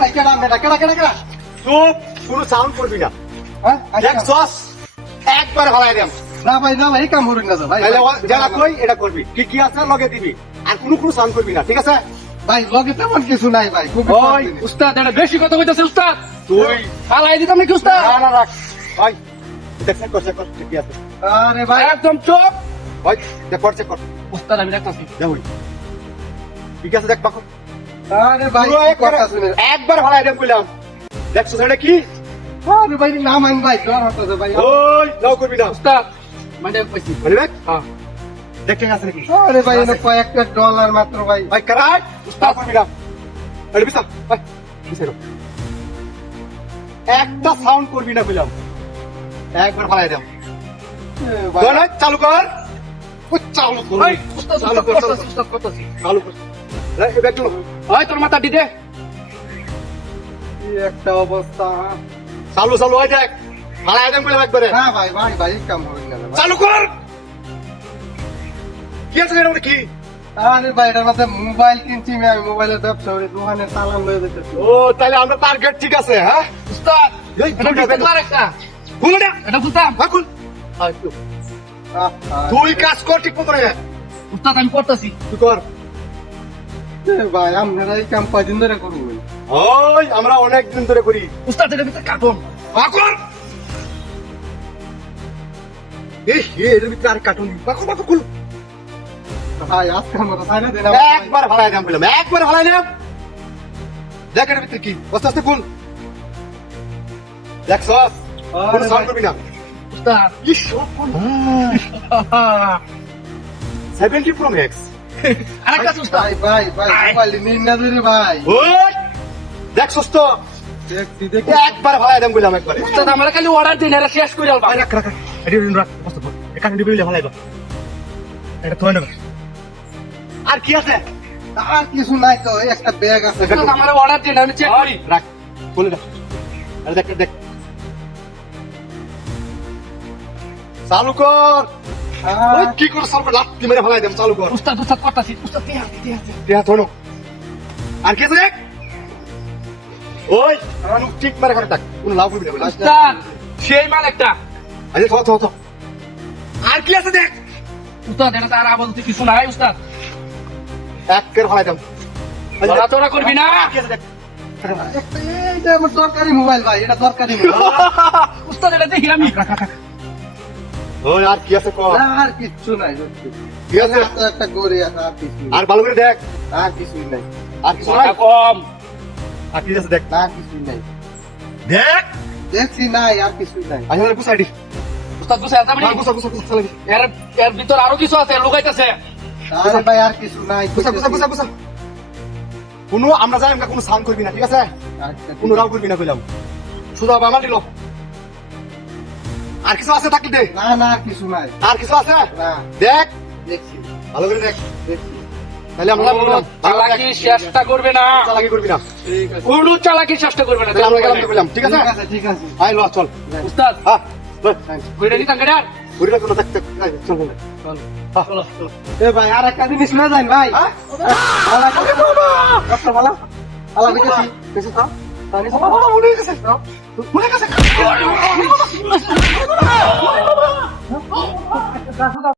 ভাই কেডা কেডা কেডা কেডা কেডা চুপ, কোনো সাউন্ড করবি না। হ্যাঁ দেখছস একবার হলাই দেম। না ভাই না ভাই কাম করুন না ভাই তাহলে যারা কই এটা করবি, কি কি আছে লগে দিবি, আর কোনো সাউন্ড করবি না, ঠিক আছে? ভাই লগে তেমন কিছু নাই ভাই খুব ওই উস্তাদ এটা বেশি কথা কইতাছে উস্তাদ। তুই ফালাই দিতাম নাকি উস্তাদ? না না রাখ ভাই, দেখ চেক কর কি আছে। আরে ভাই একদম চুপ। ভাই দেখ চেক কর, উস্তাদ আমি দেখতাছি। দেখ ওই ঠিক আছে, দেখ পাকো আরে ভাই পুরো একবার হলাই দেম কইলাম। দেখছস এটা কি? আরে ভাই না মান ভাই ডর হতো ভাই ওই নাও করবি না, উস্তাদ মানে কইছি। মানে দেখ হ্যাঁ দেখ ঠিক আছে নাকি? আরে ভাই এটা কয়েকটা ডলার মাত্র ভাই ভাই কারাই উস্তাদ করবি না, আরে বিসা ভাই বিসা একটা সাউন্ড করবি না কইলাম, একবার হলাই দেম। ভাই দোলা চালু কর, ও চালু কর, ওই উস্তাদ চালু কর, করতাছি উস্তাদ করতাছি। চালু কর। এই ব্যাগ চলো, ওই তোর মাথা দিদে। কি একটা অবস্থা চালু চালু হয় দেখ, হলাই দেম কইলাম একবারে, না ভাই ভাই ভাই কাম করুন না ভাই চালু কর। কি আছে এর মধ্যে কি? আরে ভাই এটার মধ্যে মোবাইল কিনছি আমি মোবাইলের ব্যবসা করি দোকানে তালা লয়ে যেতেছি ও তাহলে আমরা টার্গেট ঠিক আছে, হ্যাঁ উস্তাদ এই এটা বুঝতে পারে একটা। খুলে না, এটা বুঝতাম। হ্যাঁ খুল। তুই কাজ কর ঠিক মতো রে, উস্তাদ আমি করতাছি। তুই কর। ভাই আপনারা এই কাম কয়দিন ধরে করবো ওই আমরা অনেক দিন ধরে করি, উস্তাদ এটা ভিতরে কার্টুন। কর। এই এর ভিতরে আর কার্টুন বাকো খুল। ভাই আজকের মতো সাইডে দেন একবার হলাই দাম পেলাম, একবার হলাই দাম। দেখ এর ভিতরে কি, আস্তে আস্তে খুল। দেখ সস কোন সাউন্ড করবি না। উস্তাদ কি সব 70 প্রো ম্যাক্স। আরেকটা উস্তাদ। ভাই ভাই ভাই মোবাইল নিন না ধরে ভাই ওই দেখ সস তো দেখছি দেখি একবার হলাই দাম কইলাম একবারে। উস্তাদ আমরা খালি অর্ডার দিন এটা শেষ করে আলবা। রাখ রাখ এডি রাখ বসতে বল, এখানে দিবি হলাই দাও, এটা থয় না। আর কি আছে? আর কিছু নাই তো এই একটা ব্যাগ আছে উস্তাদ আমরা অর্ডার দিন আমি চেক করি। রাখ খুলে দেখ, আরে দেখ দেখ চালু কর। ওই কি করে চালু কর, লাত্তি মেরে ফেলাই দেব, চালু কর। উস্তাদ উস্তাদ করতাছি। উস্তাদ তে আছে। দেখ থনো আর কি আছে দেখ। ওই আমার ঠিক মারে করে থাক, কোন লাভ করবি না। উস্তাদ সেই মাল একটা। আরে থ আর কি আছে দেখ। উস্তাদ এটা তার আবদ্ধ কিছু নাই উস্তাদ। এক করে ফেলাই দেব, চড়া করবি না। কি আছে দেখ। একটা এইটা আমার দরকারি মোবাইল ভাই এটা দরকারি মোবাইল উস্তাদ এটা দেখি আমি। ওই আর কি আছে কর, না, আর কিছু নাই সত্যি কি আছে এত একটা গড়ি আছে আর কিছু আর ভালো করে দেখ, আর কিছুই নাই আর কিছু নাই, কথা কম। আর কি আছে দেখ না কিছুই নাই দেখ। দেখছি নাই আর কিছুই নাই আসলে গুছাই দি, উস্তাদ বুঝে আসবে না। গুছা গুছা গুছা চালাই দি, এর ভিতর আরো কিছু আছে লুকাইতেছে। আরে ভাই আর কিছু নাই গুছা গুছা গুছা গুছা। কোনো আমরা যাই আমরা কোনো সাউন্ড করবি না, ঠিক আছে? কোনো রাও করবি না কইলাম, শুধু আমার দিল। আর কিছু আছে থাকলে দে, না না আর কিছু নাই আর কিছু আছে না দেখ, দেখছি ভালো করে দেখ। দেখছি তাহলে আমরা বললাম চালাকি চেষ্টা করবে না। চালাকি করবি না, ঠিক আছে কোনো চালাকি চেষ্টা করবে না। তাহলে আমরা গেলাম তো কইলাম, ঠিক আছে? ঠিক আছে আই ল চল, উস্তাদ হ্যাঁ ঘুরে নিতাম কেডা। ঘুরে না কোনো দেখ দেখ, চল বলে চলো এ ভাই আর একটা জিনিস না যান ভাই হ্যাঁ ভালো কষ্ট ভালো ভালো দেখেছি কিছু তো তানি সব মনে গেছে, মনে গেছে।